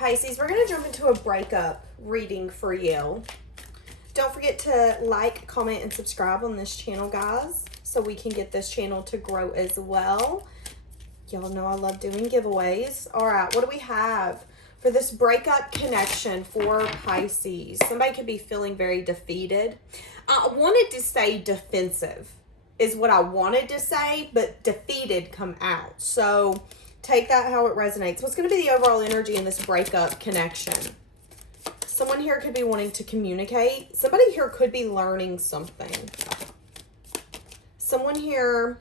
Pisces, we're going to jump into a breakup reading for you. Don't forget to like, comment, and subscribe on this channel, guys, so we can get this channel to grow as well. Y'all know I love doing giveaways. All right, what do we have for this breakup connection for Pisces? Somebody could be feeling very defeated. I wanted to say defensive is what I wanted to say, but defeated come out. So take that how it resonates. What's going to be the overall energy in this breakup connection? Someone here could be wanting to communicate. Somebody here could be learning something. Someone here,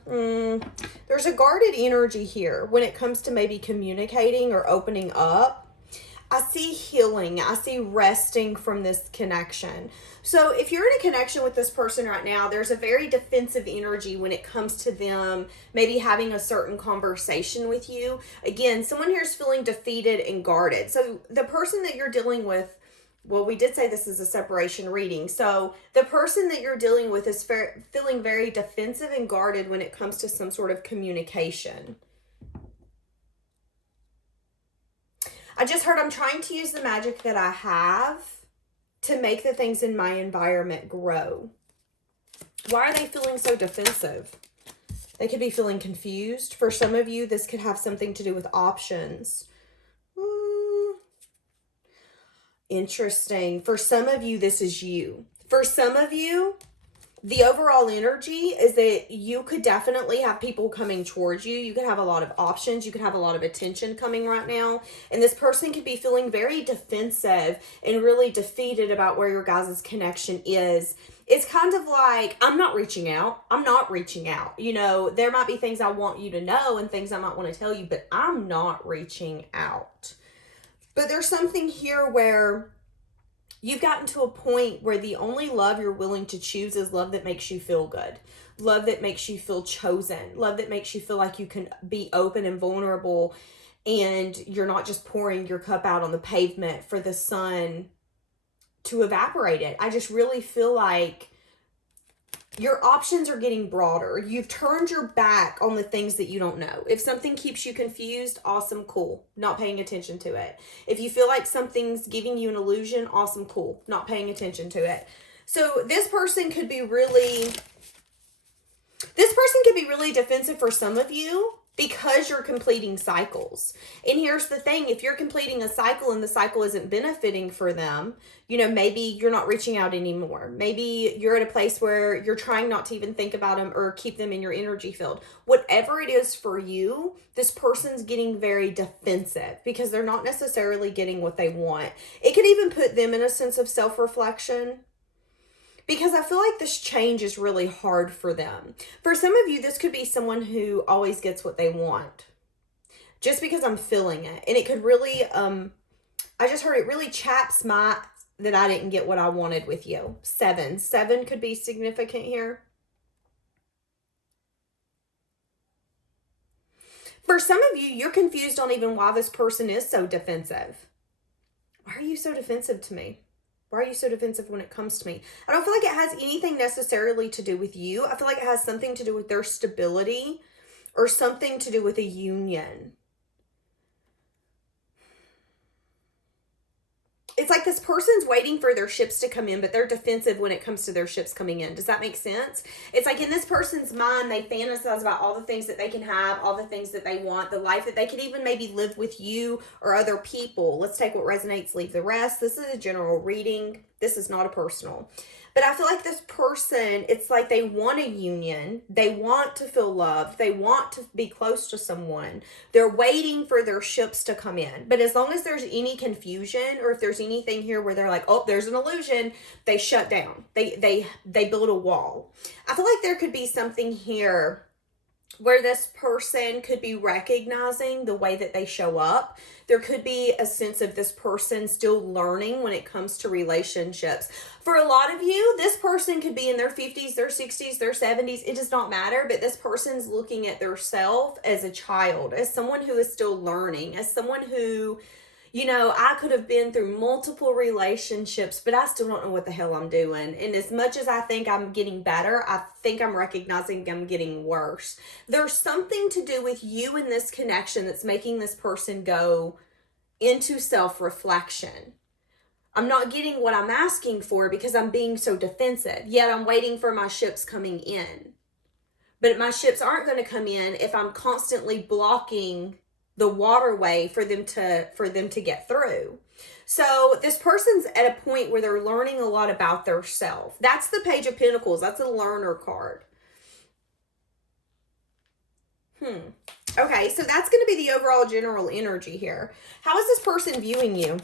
there's a guarded energy here when it comes to maybe communicating or opening up. I see healing. I see resting from this connection. So if you're in a connection with this person right now, there's a very defensive energy when it comes to them maybe having a certain conversation with you. Again, someone here is feeling defeated and guarded. So the person that you're dealing with, well, we did say this is a separation reading. So the person that you're dealing with is feeling very defensive and guarded when it comes to some sort of communication. I just heard I'm trying to use the magic that I have to make the things in my environment grow. Why are they feeling so defensive? They could be feeling confused. For some of you, this could have something to do with options. Interesting. For some of you, this is you. For some of you, the overall energy is that you could definitely have people coming towards you. You could have a lot of options. You could have a lot of attention coming right now. And this person could be feeling very defensive and really defeated about where your guys' connection is. It's kind of like, I'm not reaching out. I'm not reaching out. You know, there might be things I want you to know and things I might want to tell you, but I'm not reaching out. But there's something here where you've gotten to a point where the only love you're willing to choose is love that makes you feel good. Love that makes you feel chosen. Love that makes you feel like you can be open and vulnerable and you're not just pouring your cup out on the pavement for the sun to evaporate it. I just really feel like your options are getting broader. You've turned your back on the things that you don't know. If something keeps you confused, awesome, cool. Not paying attention to it. If you feel like something's giving you an illusion, awesome, cool. Not paying attention to it. So this person could be really defensive for some of you because you're completing cycles. And here's the thing, if you're completing a cycle and the cycle isn't benefiting for them, you know, maybe you're not reaching out anymore. Maybe you're at a place where you're trying not to even think about them or keep them in your energy field. Whatever it is for you, this person's getting very defensive because they're not necessarily getting what they want. It could even put them in a sense of self-reflection, because I feel like this change is really hard for them. For some of you, this could be someone who always gets what they want. Just because I'm feeling it. And it could really, I just heard it really chaps that I didn't get what I wanted with you. 7 could be significant here. For some of you, you're confused on even why this person is so defensive. Why are you so defensive to me? Why are you so defensive when it comes to me? I don't feel like it has anything necessarily to do with you. I feel like it has something to do with their stability or something to do with a union. It's like this person's waiting for their ships to come in, but they're defensive when it comes to their ships coming in. Does that make sense? It's like in this person's mind, they fantasize about all the things that they can have, all the things that they want, the life that they could even maybe live with you or other people. Let's take what resonates, leave the rest. This is a general reading. This is not a personal. But I feel like this person, it's like they want a union. They want to feel loved. They want to be close to someone. They're waiting for their ships to come in. But as long as there's any confusion or if there's anything here where they're like, oh, there's an illusion, they shut down. They build a wall. I feel like there could be something here where this person could be recognizing the way that they show up. There could be a sense of this person still learning when it comes to relationships. For a lot of you, this person could be in their 50s, their 60s, their 70s. It does not matter, but this person's looking at their self as a child, as someone who is still learning, as someone who, you know, I could have been through multiple relationships, but I still don't know what the hell I'm doing. And as much as I think I'm getting better, I think I'm recognizing I'm getting worse. There's something to do with you in this connection that's making this person go, into self-reflection. I'm not getting what I'm asking for because I'm being so defensive. Yet I'm waiting for my ships coming in. But my ships aren't going to come in if I'm constantly blocking the waterway for them to get through. So this person's at a point where they're learning a lot about their self. That's the Page of Pentacles. That's a learner card. Okay, so that's going to be the overall general energy here. How is this person viewing you?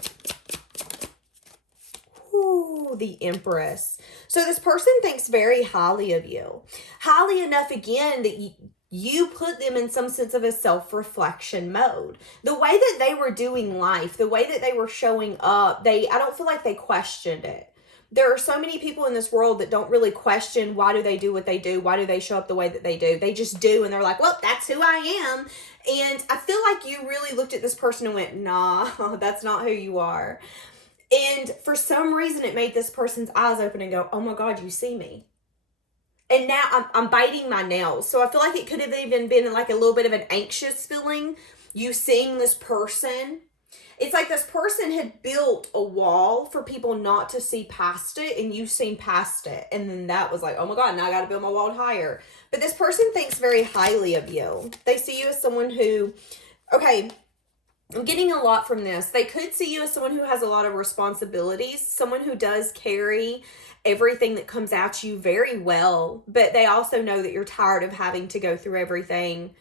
Ooh, the Empress. So this person thinks very highly of you. Highly enough, again, that you put them in some sense of a self-reflection mode. The way that they were doing life, the way that they were showing up, I don't feel like they questioned it. There are so many people in this world that don't really question why do they do what they do, why do they show up the way that they do. They just do, and they're like, well, that's who I am. And I feel like you really looked at this person and went, nah, that's not who you are. And for some reason, it made this person's eyes open and go, oh my God, you see me. And now I'm biting my nails. So I feel like it could have even been like a little bit of an anxious feeling. You seeing this person. It's like this person had built a wall for people not to see past it, and you've seen past it. And then that was like, oh my God, now I got to build my wall higher. But this person thinks very highly of you. They see you as someone who, okay, I'm getting a lot from this. They could see you as someone who has a lot of responsibilities, someone who does carry everything that comes at you very well, but they also know that you're tired of having to go through everything.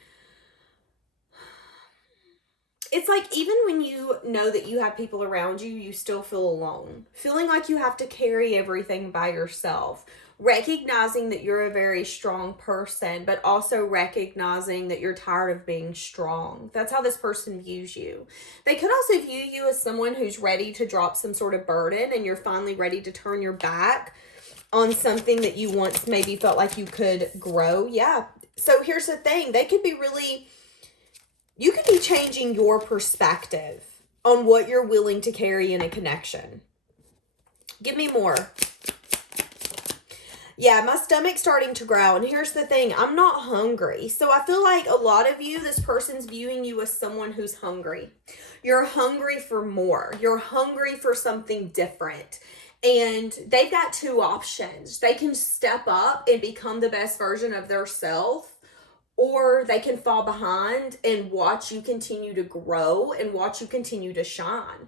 It's like even when you know that you have people around you, you still feel alone. Feeling like you have to carry everything by yourself. Recognizing that you're a very strong person, but also recognizing that you're tired of being strong. That's how this person views you. They could also view you as someone who's ready to drop some sort of burden, and you're finally ready to turn your back on something that you once maybe felt like you could grow. Yeah. So here's the thing. You could be changing your perspective on what you're willing to carry in a connection. Give me more. Yeah, my stomach's starting to growl. And here's the thing. I'm not hungry. So I feel like a lot of you, this person's viewing you as someone who's hungry. You're hungry for more. You're hungry for something different. And they've got two options. They can step up and become the best version of themselves, or they can fall behind and watch you continue to grow and watch you continue to shine.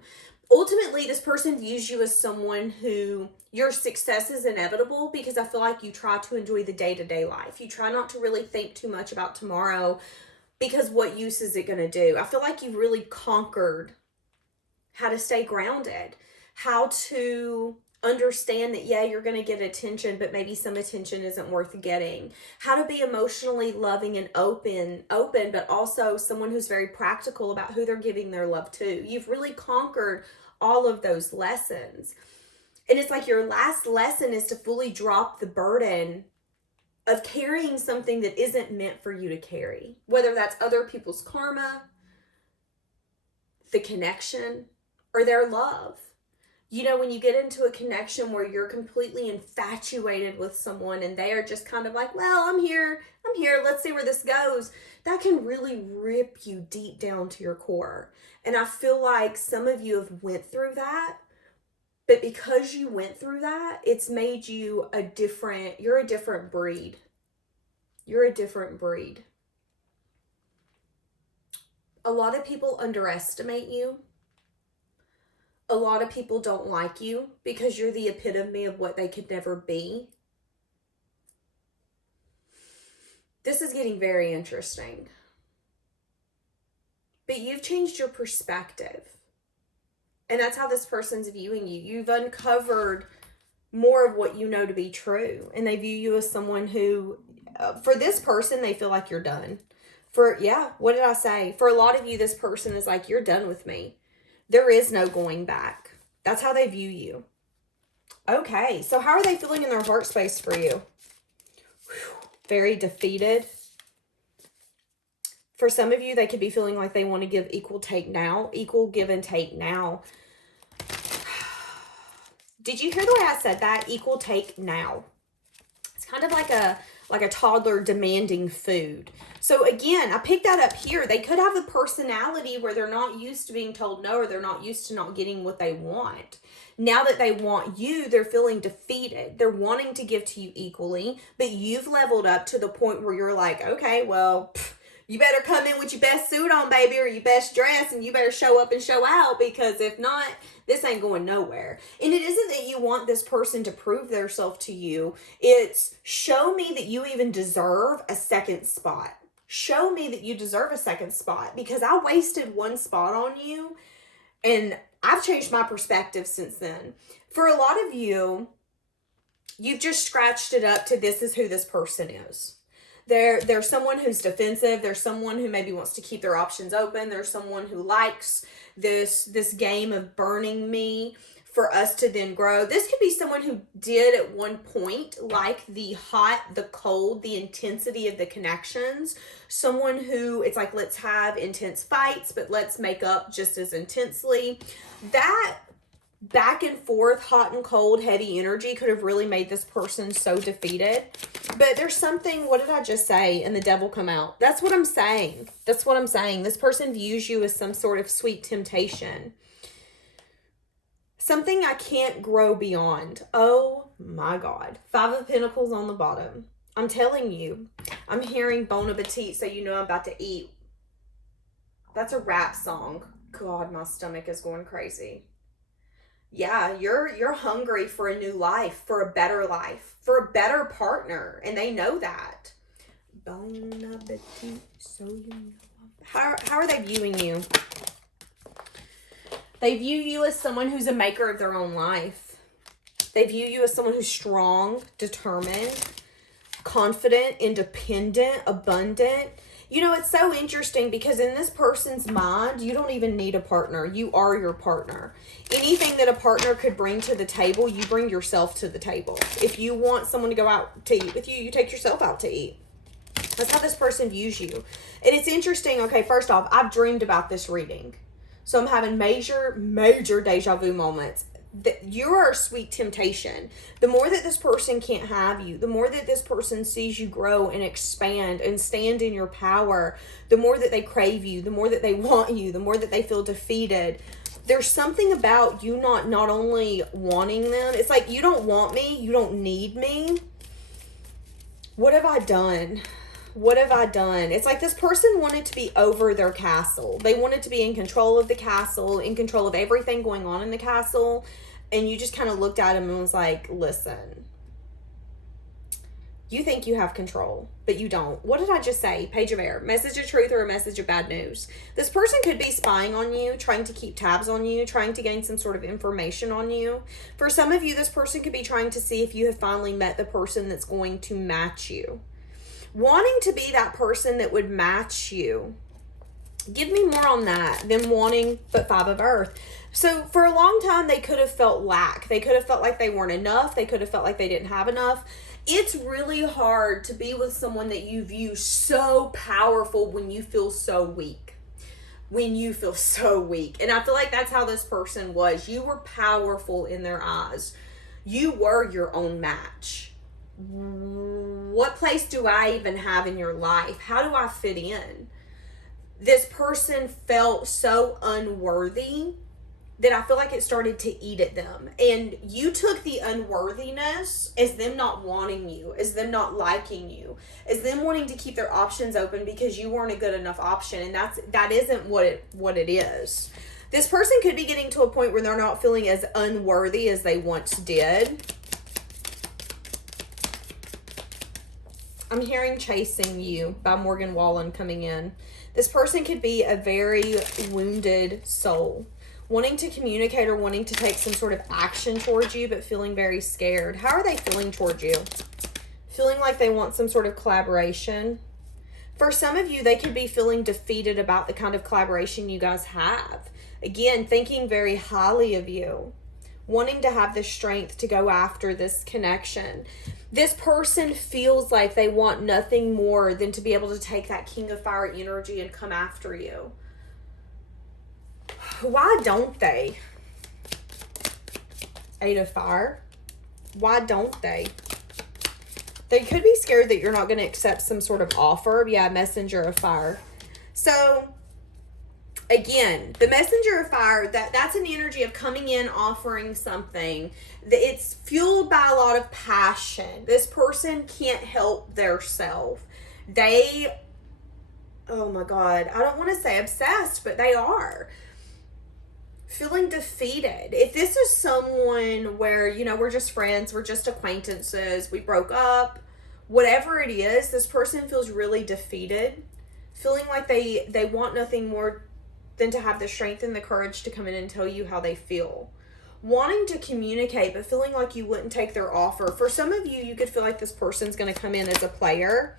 Ultimately, this person views you as someone who your success is inevitable, because I feel like you try to enjoy the day-to-day life. You try not to really think too much about tomorrow, because what use is it going to do? I feel like you've really conquered how to stay grounded, how to understand that, yeah, you're going to get attention, but maybe some attention isn't worth getting. How to be emotionally loving and open, but also someone who's very practical about who they're giving their love to. You've really conquered all of those lessons. And it's like your last lesson is to fully drop the burden of carrying something that isn't meant for you to carry. Whether that's other people's karma, the connection, or their love. You know, when you get into a connection where you're completely infatuated with someone and they are just kind of like, well, I'm here, let's see where this goes. That can really rip you deep down to your core. And I feel like some of you have went through that, but because you went through that, it's made you you're a different breed. You're a different breed. A lot of people underestimate you. A lot of people don't like you because you're the epitome of what they could never be. This is getting very interesting. But you've changed your perspective. And that's how this person's viewing you. You've uncovered more of what you know to be true. And they view you as someone who, for this person, they feel like you're done. What did I say? For a lot of you, this person is like, you're done with me. There is no going back. That's how they view you. Okay, so how are they feeling in their heart space for you? Very defeated. For some of you, they could be feeling like they want to give equal give and take now. Did you hear the way I said that? Equal take now. It's kind of like a like a toddler demanding food. So again, I picked that up here. They could have the personality where they're not used to being told no, or they're not used to not getting what they want. Now that they want you, they're feeling defeated. They're wanting to give to you equally, but you've leveled up to the point where you're like, okay, well, you better come in with your best suit on, baby, or your best dress, and you better show up and show out, because if not, this ain't going nowhere. And it isn't that you want this person to prove themselves to you. It's show me that you even deserve a second spot. Show me that you deserve a second spot, because I wasted one spot on you, and I've changed my perspective since then. For a lot of you, you've just scratched it up to this is who this person is. There's someone who's defensive. There's someone who maybe wants to keep their options open. There's someone who likes this game of burning me for us to then grow. This could be someone who did at one point like the hot, the cold, the intensity of the connections. Someone who it's like, let's have intense fights, but let's make up just as intensely. That back and forth, hot and cold, heavy energy could have really made this person so defeated. But there's something, what did I just say? And the devil come out. That's what I'm saying. That's what I'm saying. This person views you as some sort of sweet temptation. Something I can't grow beyond. Oh my God. 5 of Pentacles on the bottom. I'm telling you. I'm hearing Bon Appetit, so you know I'm about to eat. That's a rap song. God, my stomach is going crazy. Yeah, you're hungry for a new life, for a better life, for a better partner, and they know that. Bon appetit, so you know. How are they viewing you? They view you as someone who's a maker of their own life. They view you as someone who's strong, determined, confident, independent, abundant. You know, it's so interesting because in this person's mind, you don't even need a partner. You are your partner. Anything that a partner could bring to the table, you bring yourself to the table. If you want someone to go out to eat with you, you take yourself out to eat. That's how this person views you. And it's interesting. Okay, first off, I've dreamed about this reading. So I'm having major deja vu moments. You are a sweet temptation. The more that this person can't have you, the more that this person sees you grow and expand and stand in your power, the more that they crave you, the more that they want you, the more that they feel defeated. There's something about you not only wanting them. It's like, you don't want me. You don't need me. What have I done? What have I done? It's like this person wanted to be over their castle. They wanted to be in control of the castle, in control of everything going on in the castle. And you just kind of looked at him and was like, listen, you think you have control, but you don't. What did I just say? Page of air. Message of truth or a message of bad news. This person could be spying on you, trying to keep tabs on you, trying to gain some sort of information on you. For some of you, this person could be trying to see if you have finally met the person that's going to match you. Wanting to be that person that would match you. Give me more on that than wanting, but 5 of Earth. So for a long time, they could have felt lack. They could have felt like they weren't enough. They could have felt like they didn't have enough. It's really hard to be with someone that you view so powerful when you feel so weak. When you feel so weak. And I feel like that's how this person was. You were powerful in their eyes. You were your own match. What place do I even have in your life? How do I fit in? This person felt so unworthy that I feel like it started to eat at them. And you took the unworthiness as them not wanting you, as them not liking you, as them wanting to keep their options open because you weren't a good enough option. And that isn't what it is. This person could be getting to a point where they're not feeling as unworthy as they once did. I'm hearing Chasing You by Morgan Wallen coming in. This person could be a very wounded soul, wanting to communicate or wanting to take some sort of action towards you, but feeling very scared. How are they feeling towards you? Feeling like they want some sort of collaboration. For some of you, they could be feeling defeated about the kind of collaboration you guys have. Again, thinking very highly of you, wanting to have the strength to go after this connection. This person feels like they want nothing more than to be able to take that King of Fire energy and come after you. Why don't they? 8 of Fire. Why don't they? They could be scared that you're not going to accept some sort of offer. Yeah, messenger of fire. So, again, the messenger of fire, that's an energy of coming in, offering something. It's fueled by a lot of passion. This person can't help their self. They, oh my God, I don't want to say obsessed, but they are. Feeling defeated. If this is someone where, you know, we're just friends, we're just acquaintances, we broke up, whatever it is, this person feels really defeated, feeling like they want nothing more than to have the strength and the courage to come in and tell you how they feel. Wanting to communicate, but feeling like you wouldn't take their offer. For some of you, you could feel like this person's going to come in as a player.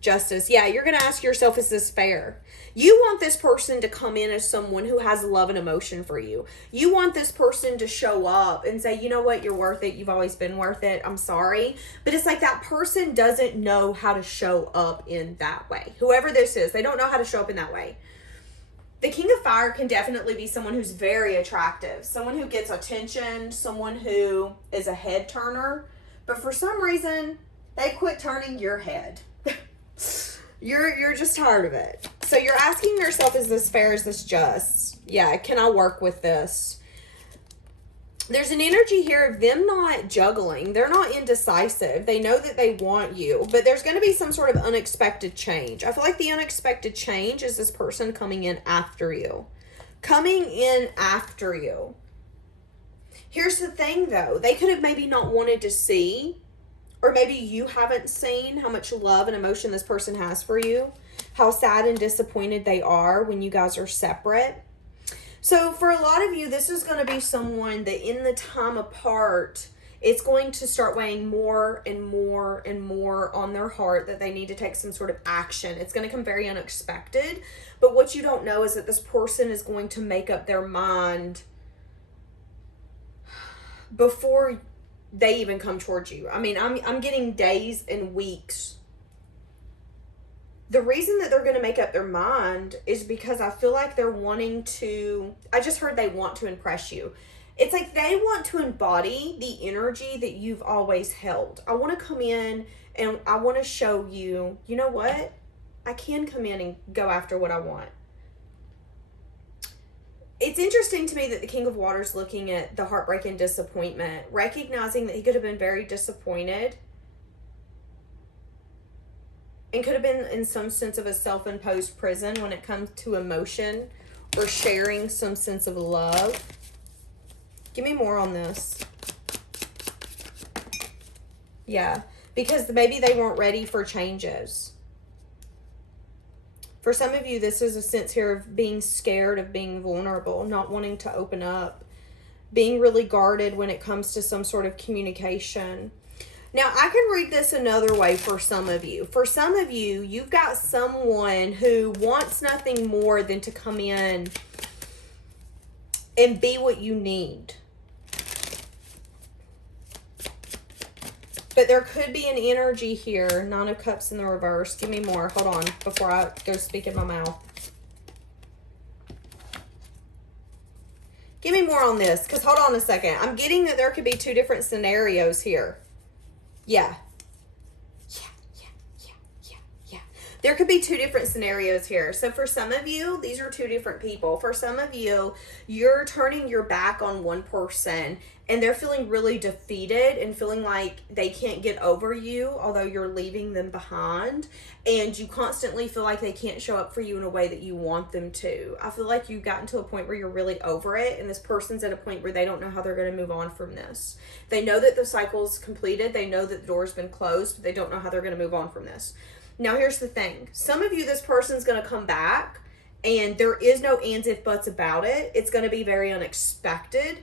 Justice. Yeah, you're going to ask yourself, is this fair? You want this person to come in as someone who has love and emotion for you. You want this person to show up and say, you know what, you're worth it. You've always been worth it. I'm sorry. But it's like that person doesn't know how to show up in that way. Whoever this is, they don't know how to show up in that way. The King of Fire can definitely be someone who's very attractive, someone who gets attention, someone who is a head turner. But for some reason, they quit turning your head. You're just tired of it. So you're asking yourself, is this fair? Is this just? Yeah, can I work with this? There's an energy here of them not juggling. They're not indecisive. They know that they want you, but there's going to be some sort of unexpected change. I feel like the unexpected change is this person coming in after you. Coming in after you. Here's the thing though. They could have maybe not wanted to see, or maybe you haven't seen how much love and emotion this person has for you, how sad and disappointed they are when you guys are separate. So for a lot of you, this is going to be someone that in the time apart, it's going to start weighing more and more and more on their heart that they need to take some sort of action. It's going to come very unexpected. But what you don't know is that this person is going to make up their mind before they even come towards you. I mean, I'm getting days and weeks. The reason that they're going to make up their mind is because I feel like they're wanting to, I just heard they want to impress you. It's like they want to embody the energy that you've always held. I want to come in and I want to show you, you know what? I can come in and go after what I want. It's interesting to me that the King of Water's looking at the heartbreak and disappointment, recognizing that he could have been very disappointed and could have been in some sense of a self-imposed prison when it comes to emotion or sharing some sense of love. Give me more on this. Yeah, because maybe they weren't ready for changes. For some of you, this is a sense here of being scared, of being vulnerable, not wanting to open up, being really guarded when it comes to some sort of communication. Now, I can read this another way for some of you. For some of you, you've got someone who wants nothing more than to come in and be what you need. But there could be an energy here. Nine of Cups in the reverse. Give me more. Hold on before I go speak in my mouth. Give me more on this. Because hold on a second. I'm getting that there could be two different scenarios here. Yeah. There could be two different scenarios here. So for some of you, these are two different people. For some of you, you're turning your back on one person and they're feeling really defeated and feeling like they can't get over you, although you're leaving them behind. And you constantly feel like they can't show up for you in a way that you want them to. I feel like you've gotten to a point where you're really over it, and this person's at a point where they don't know how they're going to move on from this. They know that the cycle's completed. They know that the door's been closed, but they don't know how they're going to move on from this. Now, here's the thing. Some of you, this person's going to come back, and there is no ands, if, buts about it. It's going to be very unexpected.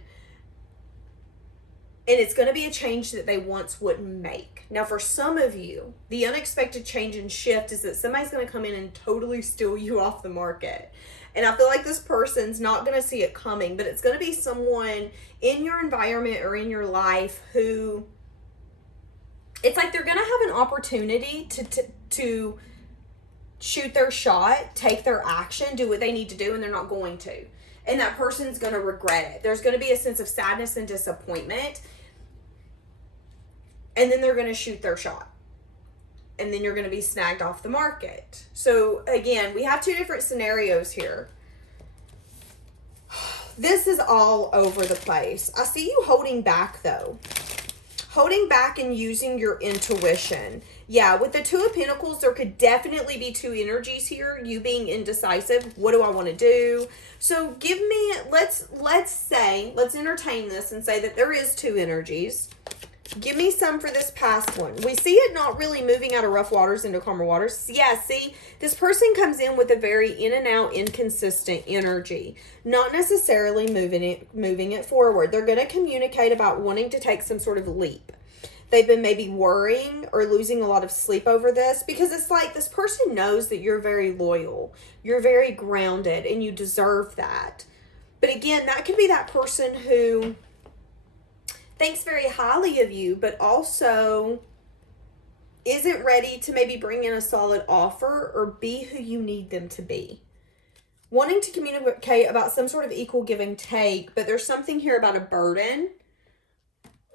And it's going to be a change that they once wouldn't make. Now, for some of you, the unexpected change and shift is that somebody's going to come in and totally steal you off the market. And I feel like this person's not going to see it coming, but it's going to be someone in your environment or in your life who, it's like they're going to have an opportunity to shoot their shot, take their action, do what they need to do, and they're not going to. And that person's going to regret it. There's going to be a sense of sadness and disappointment. And then they're going to shoot their shot. and then you're going to be snagged off the market. So again, we have two different scenarios here. This is all over the place. I see you holding back though. Holding back and using your intuition. Yeah, with the Two of Pentacles, there could definitely be two energies here. You being indecisive. What do I want to do? So give me, let's entertain this and say that there is two energies. Give me some for this past one. We see it not really moving out of rough waters into calmer waters. Yeah, see, this person comes in with a very in and out, inconsistent energy. Not necessarily moving it forward. They're going to communicate about wanting to take some sort of leap. They've been maybe worrying or losing a lot of sleep over this, because it's like this person knows that you're very loyal. You're very grounded and you deserve that. But again, that could be that person who thinks very highly of you, but also isn't ready to maybe bring in a solid offer or be who you need them to be. Wanting to communicate about some sort of equal give and take, but there's something here about a burden.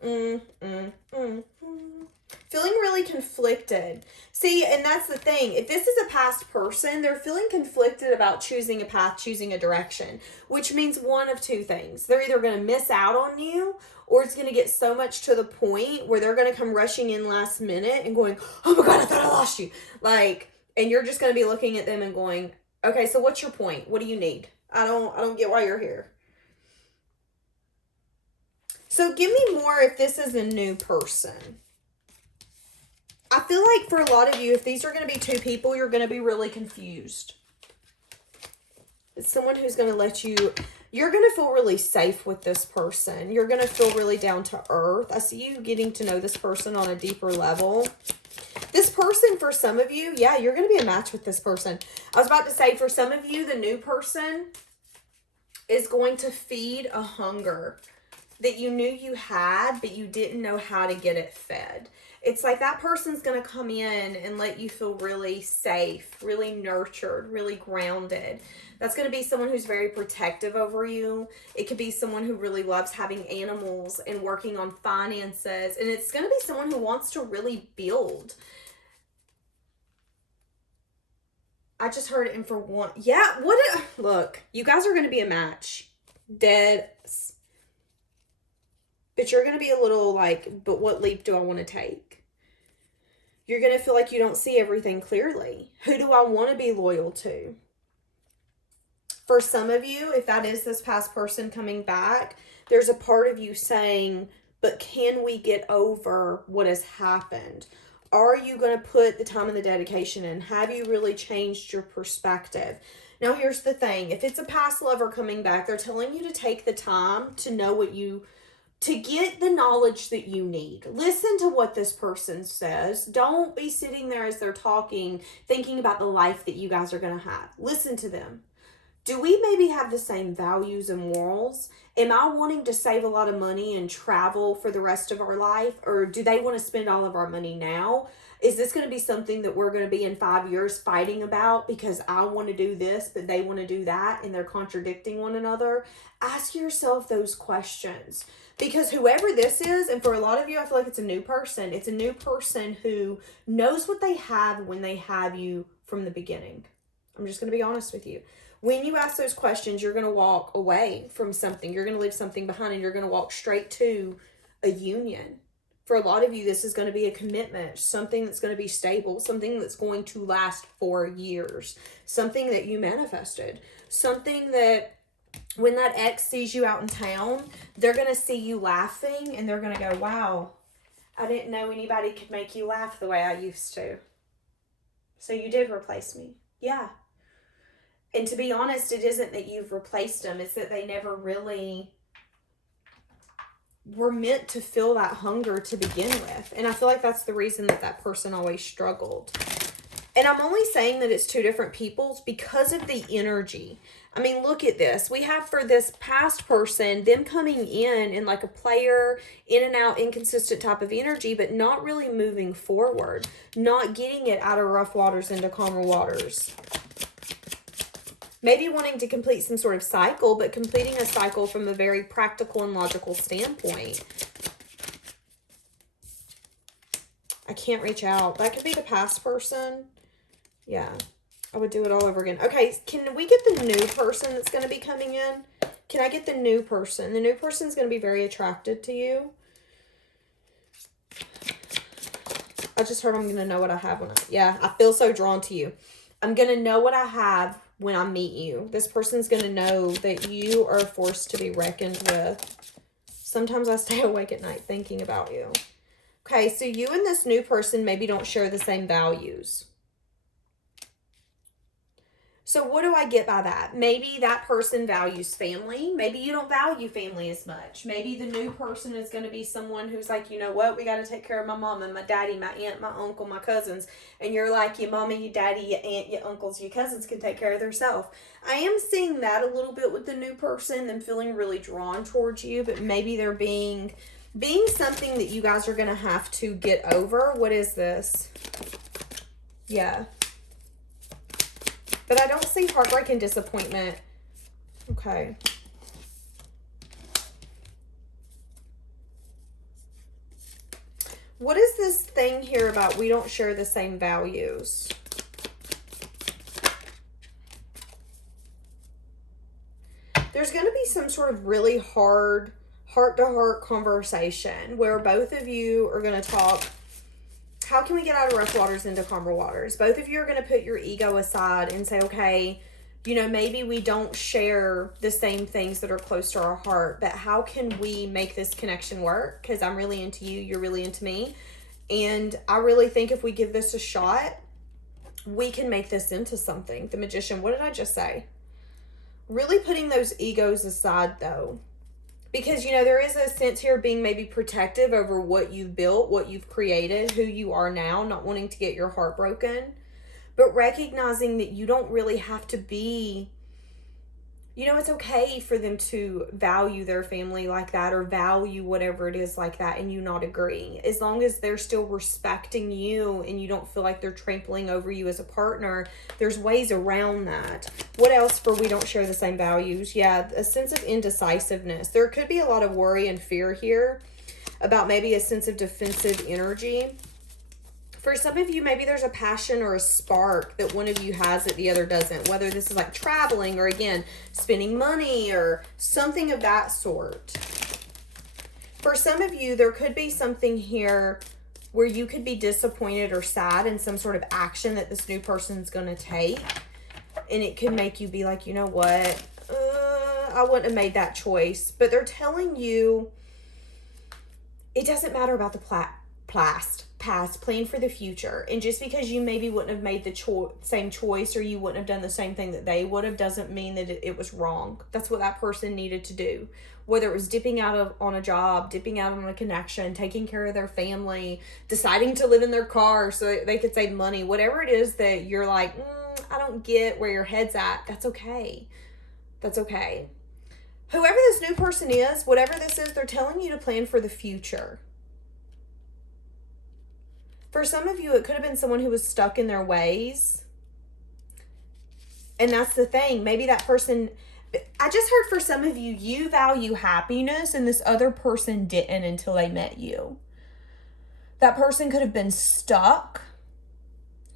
Feeling really conflicted. See, and that's the thing. If this is a past person, they're feeling conflicted about choosing a path, choosing a direction, which means one of two things. They're either going to miss out on you, or it's going to get so much to the point where they're going to come rushing in last minute and going, oh my God, I thought I lost you. Like, and you're just going to be looking at them and going, okay, so what's your point? What do you need? I don't get why you're here. So give me more if this is a new person. I feel like for a lot of you, if these are going to be two people, you're going to be really confused. It's someone who's going to let you, you're going to feel really safe with this person. You're going to feel really down to earth. I see you getting to know this person on a deeper level. This person, for some of you, yeah, you're going to be a match with this person. I was about to say, for some of you, the new person is going to feed a hunger that you knew you had, but you didn't know how to get it fed. It's like that person's going to come in and let you feel really safe, really nurtured, really grounded. That's going to be someone who's very protective over you. It could be someone who really loves having animals and working on finances. And it's going to be someone who wants to really build. I just heard it in for one. Yeah, look, you guys are going to be a match. Dead. But you're going to be a little like, but what leap do I want to take? You're going to feel like you don't see everything clearly. Who do I want to be loyal to? For some of you, if that is this past person coming back, there's a part of you saying, but can we get over what has happened? Are you going to put the time and the dedication in? Have you really changed your perspective? Now, here's the thing. If it's a past lover coming back, they're telling you to take the time to know to get the knowledge that you need. Listen to what this person says. Don't be sitting there as they're talking, thinking about the life that you guys are going to have. Listen to them. Do we maybe have the same values and morals? Am I wanting to save a lot of money and travel for the rest of our life? Or do they want to spend all of our money now? Is this going to be something that we're going to be in 5 years fighting about because I want to do this, but they want to do that, and they're contradicting one another? Ask yourself those questions. Because whoever this is, and for a lot of you, I feel like it's a new person. It's a new person who knows what they have when they have you from the beginning. I'm just going to be honest with you. When you ask those questions, you're going to walk away from something. You're going to leave something behind, and you're going to walk straight to a union. For a lot of you, this is going to be a commitment, something that's going to be stable, something that's going to last for years, something that you manifested, something that when that ex sees you out in town, they're going to see you laughing and they're going to go, wow, I didn't know anybody could make you laugh the way I used to. So you did replace me. Yeah. And to be honest, it isn't that you've replaced them. It's that they never really were meant to feel that hunger to begin with. And I feel like that's the reason that that person always struggled. And I'm only saying that it's two different peoples because of the energy. I mean, look at this. We have for this past person, them coming in like a player, in and out, inconsistent type of energy, but not really moving forward, not getting it out of rough waters into calmer waters. Maybe wanting to complete some sort of cycle, but completing a cycle from a very practical and logical standpoint. I can't reach out. That could be the past person. Yeah. I would do it all over again. Okay, can we get the new person that's going to be coming in? Can I get the new person? The new person is going to be very attracted to you. I just heard I'm going to know what I have when I feel so drawn to you. I'm going to know what I have when I meet you. This person's going to know that you are a force to be reckoned with. Sometimes I stay awake at night thinking about you. Okay, so you and this new person maybe don't share the same values. So what do I get by that? Maybe that person values family. Maybe you don't value family as much. Maybe the new person is going to be someone who's like, you know what? We got to take care of my mom and my daddy, my aunt, my uncle, my cousins. And you're like, your mama, your daddy, your aunt, your uncles, your cousins can take care of themselves. I am seeing that a little bit with the new person, them feeling really drawn towards you. But maybe they're being something that you guys are going to have to get over. What is this? Yeah. But I don't see heartbreak and disappointment. Okay. What is this thing here about we don't share the same values? There's going to be some sort of really hard heart-to-heart conversation where both of you are going to talk. How can we get out of rough waters into calmer waters? Both of you are going to put your ego aside and say, okay, you know, maybe we don't share the same things that are close to our heart, but how can we make this connection work? Because I'm really into you, you're really into me. And I really think if we give this a shot, we can make this into something. The Magician, what did I just say? Really putting those egos aside, though. Because, you know, there is a sense here of being maybe protective over what you've built, what you've created, who you are now, not wanting to get your heart broken. But recognizing that you don't really have to be, you know, it's okay for them to value their family like that or value whatever it is like that and you not agreeing. As long as they're still respecting you and you don't feel like they're trampling over you as a partner, there's ways around that. What else for we don't share the same values? Yeah, a sense of indecisiveness. There could be a lot of worry and fear here about maybe a sense of defensive energy. For some of you, maybe there's a passion or a spark that one of you has that the other doesn't. Whether this is like traveling or, again, spending money or something of that sort. For some of you, there could be something here where you could be disappointed or sad in some sort of action that this new person's going to take. And it could make you be like, you know what? I wouldn't have made that choice. But they're telling you it doesn't matter about the past, plan for the future. And just because you maybe wouldn't have made the same choice or you wouldn't have done the same thing that they would have doesn't mean that it was wrong. That's what that person needed to do. Whether it was dipping out on a job, dipping out on a connection, taking care of their family, deciding to live in their car so they could save money, whatever it is that you're like, I don't get where your head's at, that's okay. That's okay. Whoever this new person is, whatever this is, they're telling you to plan for the future. For some of you, it could have been someone who was stuck in their ways. And that's the thing. Maybe that person, I just heard for some of you, you value happiness and this other person didn't until they met you. That person could have been stuck.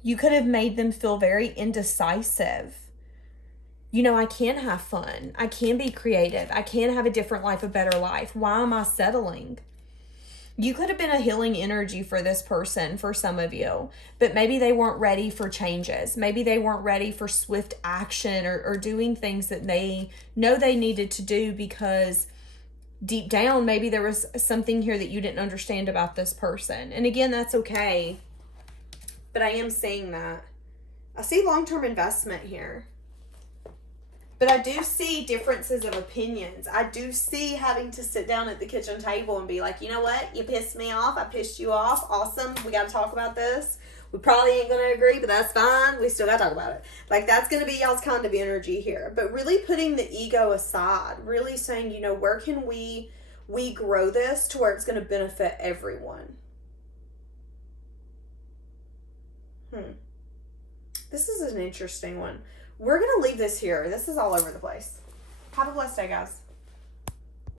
You could have made them feel very indecisive. You know, I can have fun. I can be creative. I can have a different life, a better life. Why am I settling? You could have been a healing energy for this person, for some of you, but maybe they weren't ready for changes. Maybe they weren't ready for swift action or doing things that they know they needed to do because deep down, maybe there was something here that you didn't understand about this person. And again, that's okay, but I am saying that. I see long-term investment here. But I do see differences of opinions. I do see having to sit down at the kitchen table and be like, you know what? You pissed me off. I pissed you off. Awesome. We got to talk about this. We probably ain't going to agree, but that's fine. We still got to talk about it. Like, that's going to be y'all's kind of energy here. But really putting the ego aside. Really saying, you know, where can we grow this to where it's going to benefit everyone? This is an interesting one. We're going to leave this here. This is all over the place. Have a blessed day, guys.